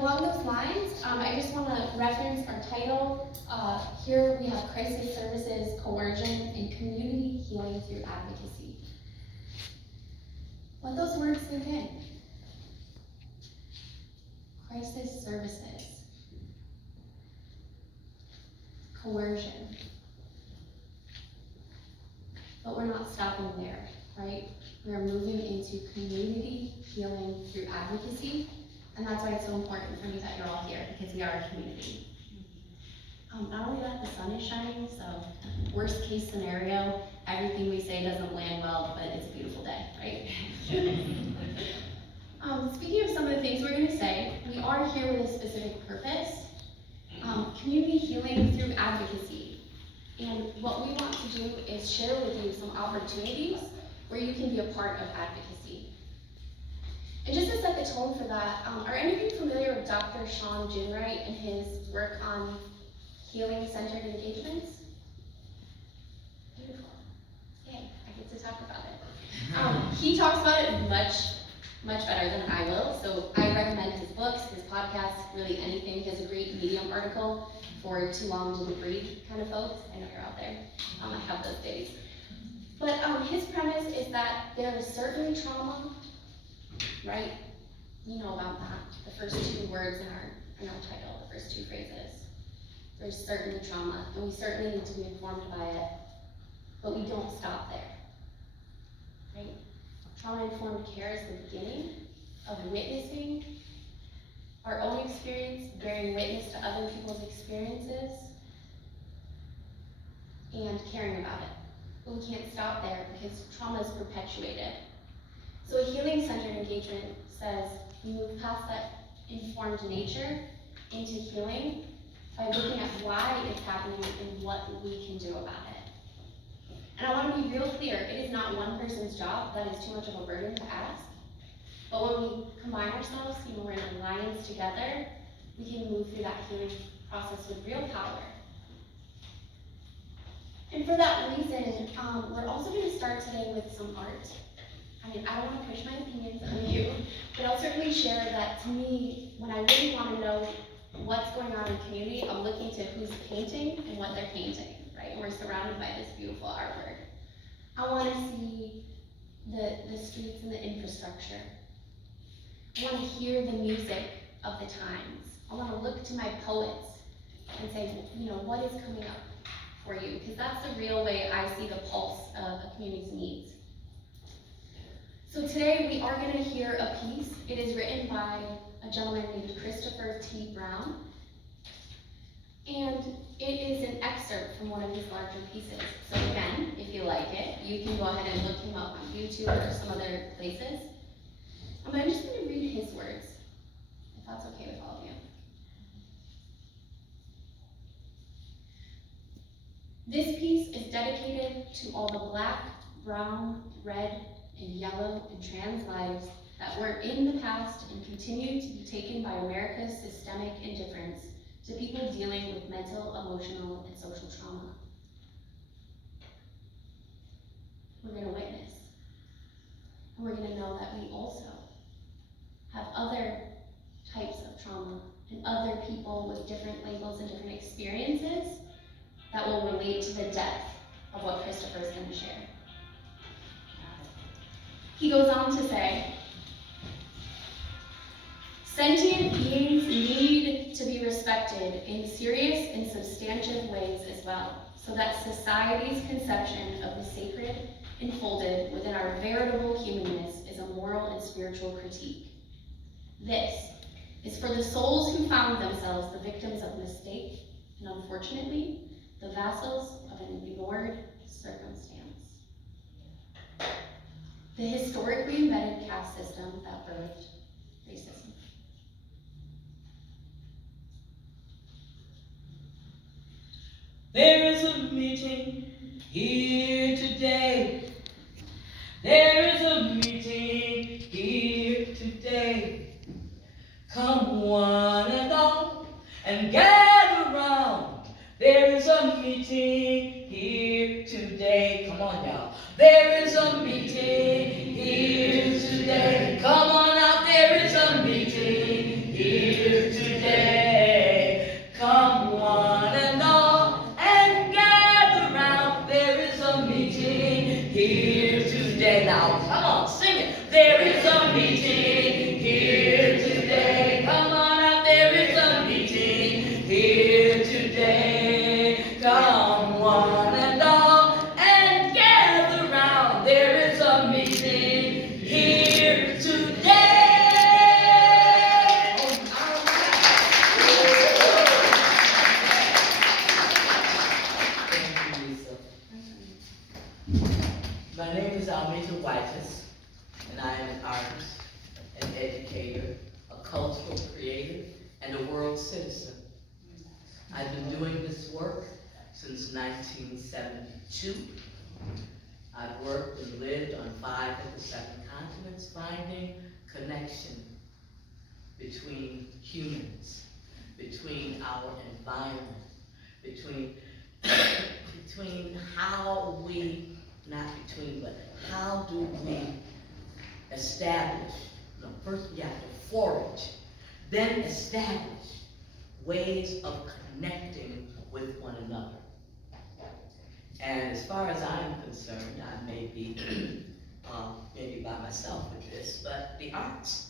along those lines, I just want to reference our title. Here we have Crisis Services, Coercion, and Community Healing Through Advocacy. Let those words sink in. Crisis Services, coercion. But we're not stopping there, right? We're moving into community healing through advocacy. And that's why it's so important for me that you're all here, because we are a community. Not only that, the sun is shining, so worst case scenario, everything we say doesn't land well, but it's a beautiful day, right? Speaking of some of the things we're going to say, we are here with a specific purpose. Community healing through advocacy. And what we want to do is share with you some opportunities where you can be a part of advocacy. And just to set the tone for that, are any of you familiar with Dr. Sean Ginwright and his work on healing-centered engagements? Beautiful. Yay, I get to talk about it. He talks about it much better than I will, so I recommend his books, his podcasts, really anything. He has a great Medium article for too long to breathe kind of folks. I know you're out there. I have those days. But his premise is that there is certainly trauma, right? You know about that. The first two words in our title, the first two phrases. There's certainly trauma, and we certainly need to be informed by it, but we don't stop there, right? Trauma-informed care is the beginning of witnessing our own experience, bearing witness to other people's experiences, and caring about it. But we can't stop there because trauma is perpetuated. So a healing-centered engagement says we move past that informed nature into healing by looking at why it's happening and what we can do about it. And I want to be real clear, it is not one person's job. That is too much of a burden to ask. But when we combine ourselves, we're in an alliance together, we can move through that healing process with real power. And for that reason, we're also going to start today with some art. I mean, I don't want to push my opinions on you, but I'll certainly share that to me, when I really want to know what's going on in the community, I'm looking to who's painting and what they're painting, right? And we're surrounded by this beautiful artwork. I want to see the streets and the infrastructure. I want to hear the music of the times. I want to look to my poets and say, what is coming up for you? Because that's the real way I see the pulse of a community's needs. So today we are going to hear a piece. It is written by a gentleman named Christopher T. Brown. And it is an excerpt from one of his larger pieces. So again, if you like it, you can go ahead and look him up on YouTube or some other places. I'm just going to read his words, if that's okay with all of you. This piece is dedicated to all the Black, brown, red, and yellow and trans lives that were in the past and continue to be taken by America's systemic indifference to people dealing with mental, emotional, and social trauma. We're going to witness. And we're going to know that we also have other types of trauma and other people with different labels and different experiences that will relate to the depth of what Christopher is going to share. He goes on to say, sentient beings need to be respected in serious and substantive ways as well, so that society's conception of the sacred enfolded within our veritable humanness is a moral and spiritual critique. This is for the souls who found themselves the victims of mistake and, unfortunately, the vassals of an ignored circumstance. The historically embedded caste system that birthed racism. There is a meeting here today. There is a meeting here today. Come one and all and gather round. There is a meeting here today. Come on, y'all. There is a meeting here today. Come on out. There is a meeting here today. and a world citizen. I've been doing this work since 1972. I've worked and lived on 5 of the 7 continents, finding connection between humans, between our environment, between how we, not between, but how do we establish, first we have to forage, then establish ways of connecting with one another. And as far as I'm concerned, I may be maybe by myself with this, but the arts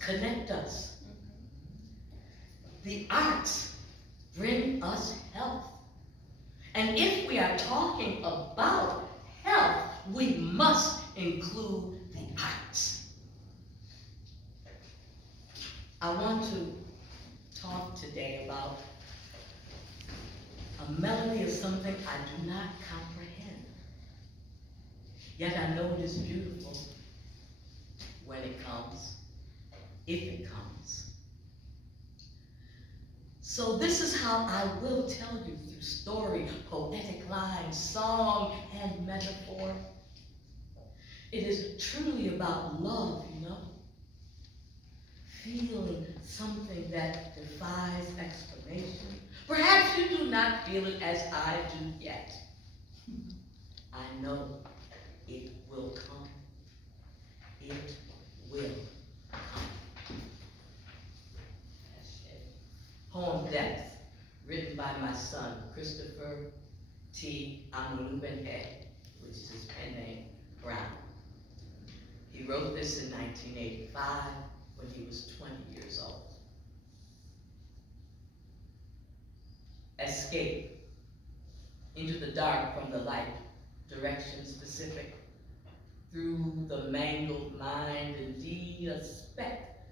connect us. The arts bring us health. And if we are talking about health, we must include the arts. I want to talk today about a melody is something I do not comprehend. Yet I know it is beautiful when it comes, if it comes. So this is how I will tell you through story, poetic line, song, and metaphor. It is truly about love, you know? Feeling something that defies explanation. Perhaps you do not feel it as I do yet. I know it will come. It will come. Poem Depth, written by my son, Christopher T. Amunubenhe, which is his pen name, Brown. He wrote this in 1985 when he was 20 years old. Escape into the dark from the light, direction specific, through the mangled mind, indeed a speck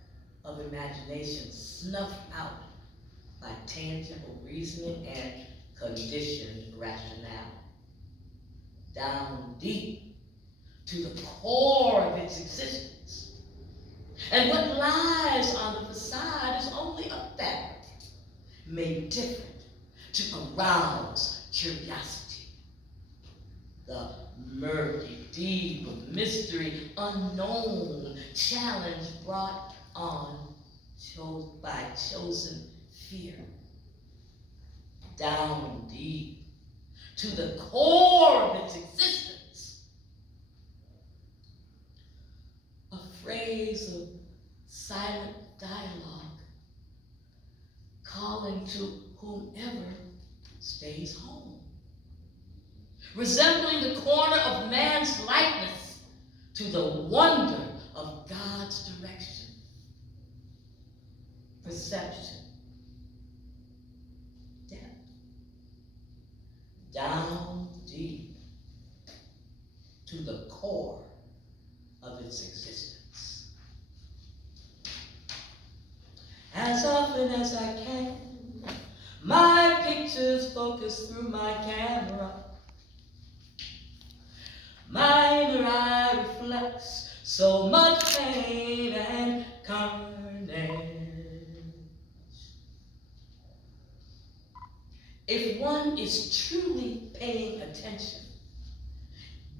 of imagination snuffed out by tangible reasoning and conditioned rationale. Down deep to the core of its existence. And what lies on the facade is only a fabric made different to arouse curiosity. The murky deep of mystery, unknown challenge brought on by chosen fear. Down deep to the core of its existence. A phrase of silent dialogue calling to whomever stays home. Resembling the corner of man's likeness to the wonder of God's direction. Perception. Depth. Down deep to the core of its existence. As often as I can, my pictures focus through my camera. My inner eye reflects so much pain and carnage. If one is truly paying attention,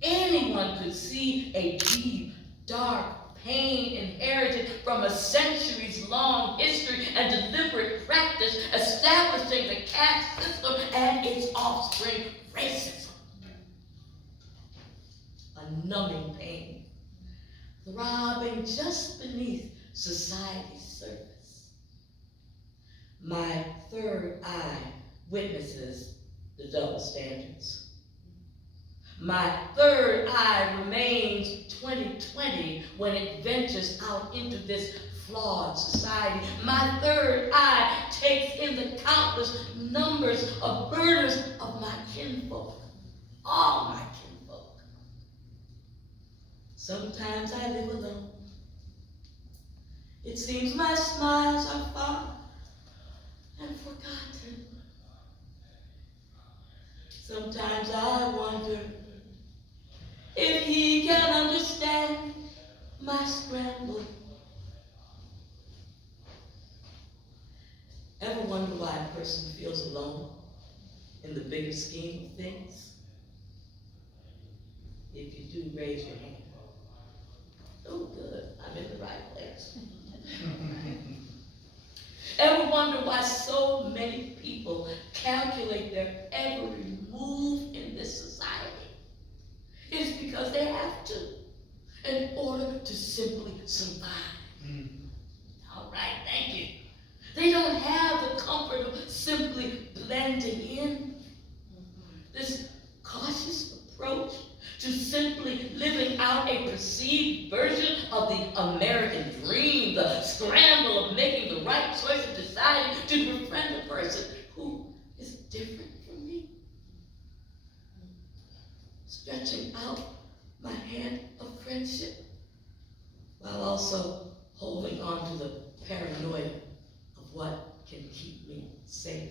anyone could see a deep, dark pain inherited from a centuries-long history and deliberate practice establishing the caste system and its offspring, racism. A numbing pain, throbbing just beneath society's surface. My third eye witnesses the double standards. My third eye remains 2020 when it ventures out into this flawed society. My third eye takes in the countless numbers of burdens of my kinfolk, all my kinfolk. Sometimes I live alone. It seems my smiles are far and forgotten. Sometimes I wonder if he can understand my scramble. wonder why a person feels alone in the bigger scheme of things? If you do, raise your hand. Oh, good, I'm in the right place. Ever wonder why so many people calculate their every move in this society? It's because they have to, in order to simply survive. All right, thank you. They don't have the comfort of simply blending in. This cautious approach to simply living out a perceived version of the American dream, the scramble of making the right choice and deciding to befriend a person who is different from me. Stretching out my hand of friendship while also holding on to the paranoia of what can keep me safe.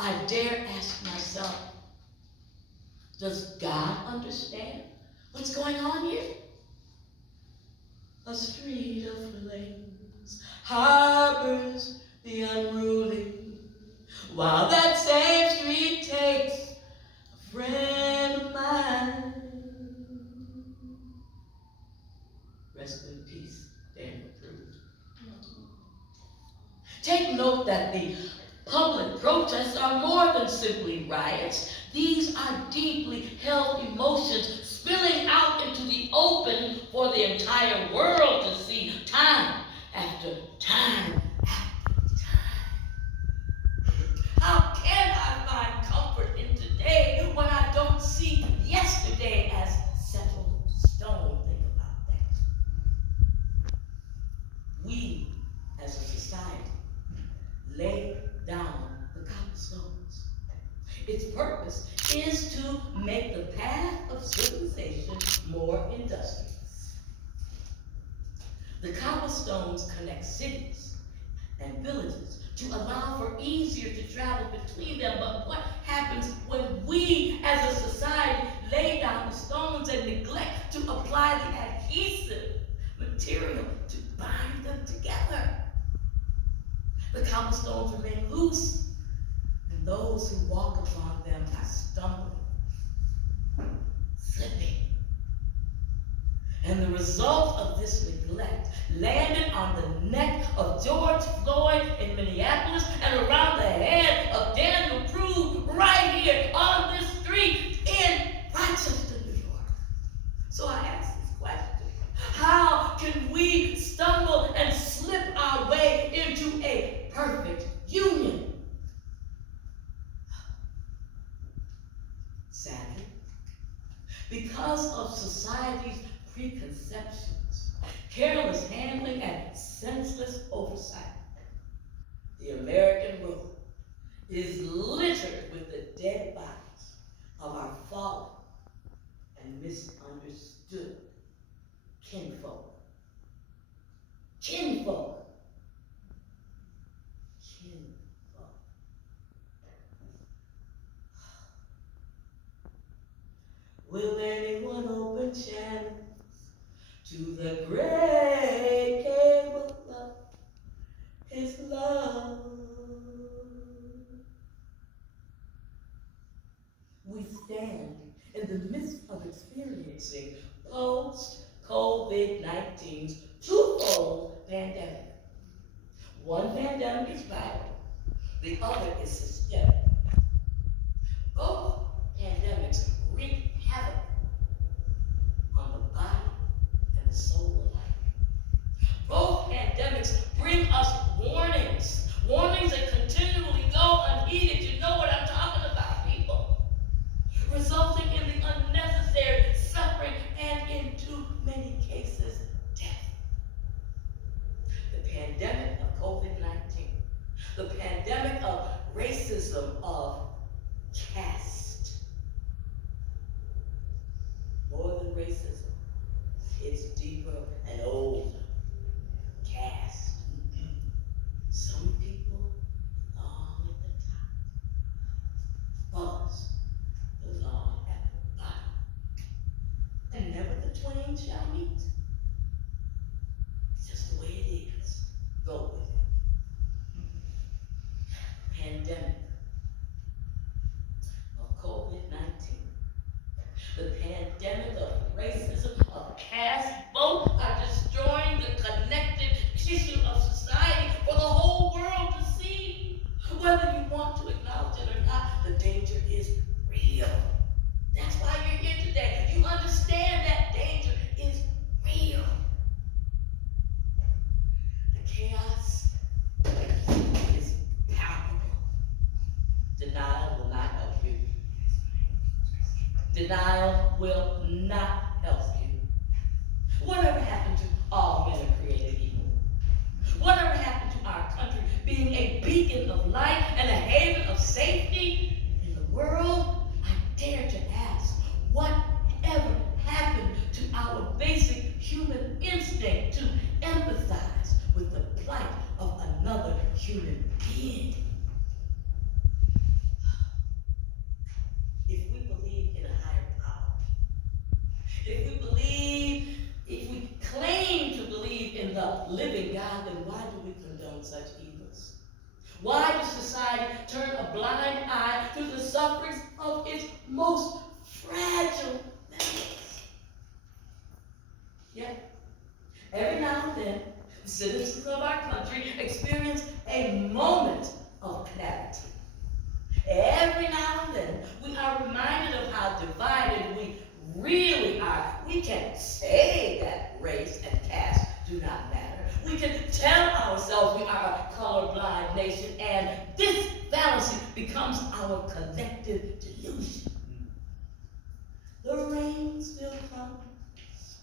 I dare ask myself, does God understand what's going on here? A street of flames harbors the unruly, while that same street takes a friend of mine. Rest in peace, Daniel Prude. Take note that the public protests are more than simply riots. These are deeply held emotions spilling out into the open for the entire world to see time after time after time. How can I find comfort in today when I don't see yesterday as settled stone? Think about that. We, as a society, lay down the cobblestones. Its purpose is to make the path of civilization more industrious. The cobblestones connect cities and villages to allow for easier to travel between them. But what happens when we as a society lay down the stones and neglect to apply the adhesive material to bind them together? The cobblestones remain loose, and those who walk upon them are stumbling, slipping. And the result of this neglect landed on the neck of George Floyd in Minneapolis and around the head of Daniel Prude right here on this street in Rochester, New York. So I ask this question. How can we stumble and slip our way into a perfect union? Sadly, because of society's preconceptions, careless handling, and senseless oversight, the American road is littered with the dead bodies of our fallen and misunderstood kinfolk. Kinfolk. Kinfolk. Will anyone open channels to the great cable of his love? We stand in the midst of experiencing post-COVID-19's twofold pandemic. One pandemic is viral, the other is systemic. Both pandemics wreak havoc on the body and the soul alike. Both pandemics bring us warnings, warnings that continually go unheeded. You know what I'm talking about, people. Resulting in the unnecessary suffering and, in too many cases, death. The pandemic of COVID-19, the pandemic of racism, of caste. More than racism, it's deeper and older. Caste. Some people belong at the top. Others belong at the bottom. And never the twain shall meet. It's just the way it is. pandemic of COVID-19. The pandemic of racism, of caste, both are destroying the connective tissue of society for the whole world to see. Whether you want to acknowledge it or not, the danger is real. That's why you're here today. You understand that danger is real. The chaos is palpable. Denial will not help you. Denial will not help you. Whatever happened to all men are created equal? Whatever happened to our country being a beacon of light and a haven of safety in the world? I dare to ask, whatever happened to our basic human instinct to empathize with the plight of another human being? If we believe in a higher power, if we claim to believe in the living God, then why do we condone such evils? Why does society turn a blind eye to the sufferings of its most fragile members? Yet, every now and then, the citizens of our country experience a moment of clarity. Every now and then, we are reminded of how divided we really are. We can say that race and caste do not matter. We can tell ourselves we are a colorblind nation, and this fallacy becomes our collective delusion. The rain still comes,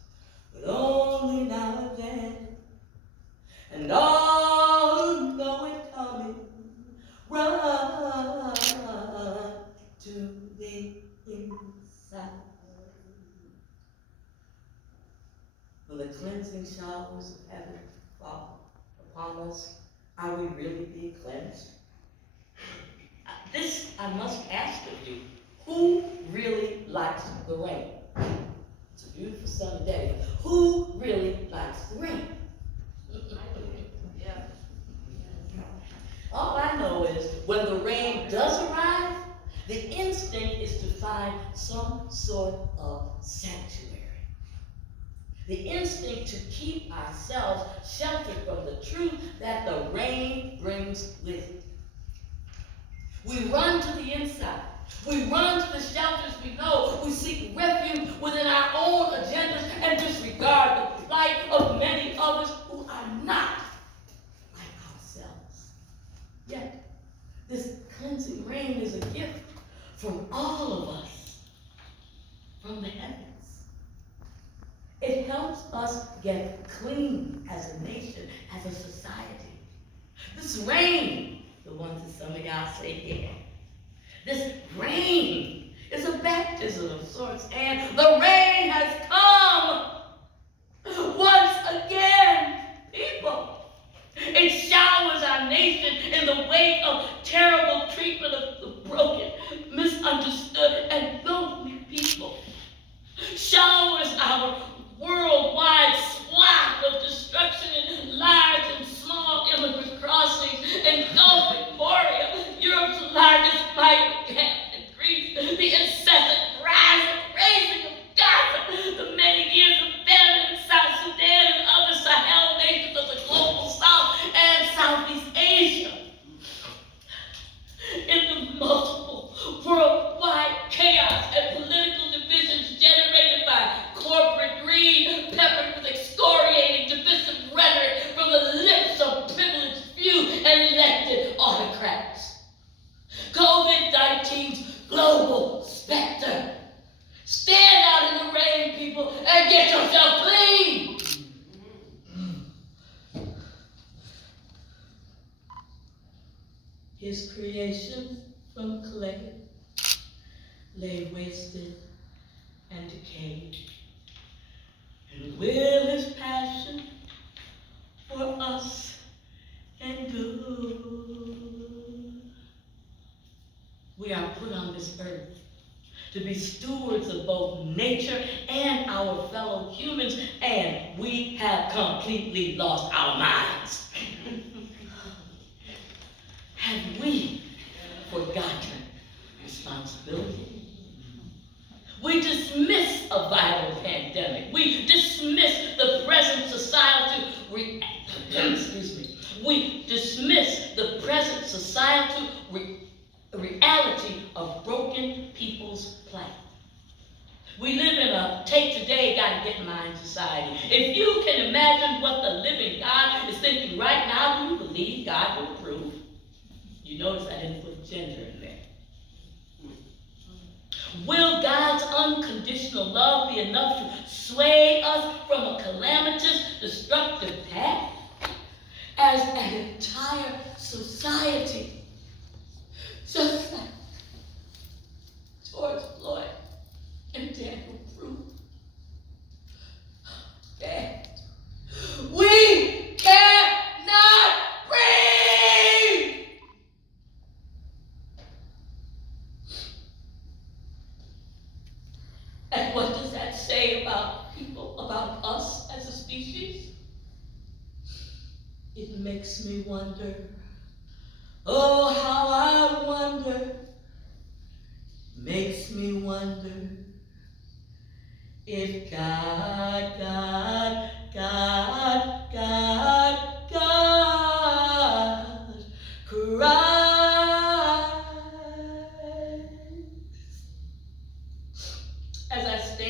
but only now and then. And all who know it coming, run to the inside. When the cleansing showers of heaven fall upon us, are we really being cleansed? This I must ask of you. Who really likes the rain? It's a beautiful sunny day. Who really likes the rain? All I know is when the rain does arrive, the instinct is to find some sort of sanctuary. The instinct to keep ourselves sheltered from the truth that the rain brings with it. We run to the inside. We run to the shelters we know. We seek refuge within our own agendas and disregard the plight of many others who are not like ourselves. Yet, this cleansing rain is a gift from all of us, from the heavens. It helps us get clean as a nation, as a society. This rain, the ones that some of y'all say here, this rain is a baptism of sorts, and the rain has come once again, people. It showers our nation in the wake of terrible treatment of the broken, misunderstood, and lonely people. Showers our worldwide swath of destruction in large and small immigrant crossings, engulfing Moria, Europe's largest migrant camp in Greece, the incessant rise and raising of Gaza, the many years of famine in South Sudan and other Sahel nations of the global South and Southeast Asia. In the multiple worldwide chaos and political divisions generated by corporate greed, peppered with excoriating divisive rhetoric from the lips of privileged few and elected autocrats. COVID-19's global specter. Stand out in the rain, people, and get yourself clean. His creation from clay lay wasted and decayed, and will his passion for us endure. We are put on this earth to be stewards of both nature and our fellow humans, and we have completely lost our minds. Have we forgotten responsibility. We dismiss a viral pandemic. We dismiss the present societal We dismiss the present societal reality of broken people's plight. We live in a take today, gotta get mine society. If you can imagine what the living God is thinking right now, do you believe God will approve? You notice I didn't put gender in there. Will God's unconditional love be enough to sway us from a calamitous, destructive path? As an entire society, just like George Floyd and Daniel Pruitt. Dad, we cannot breathe! And what does that say about people, about us as a species? It makes me wonder, oh, how I wonder, makes me wonder if God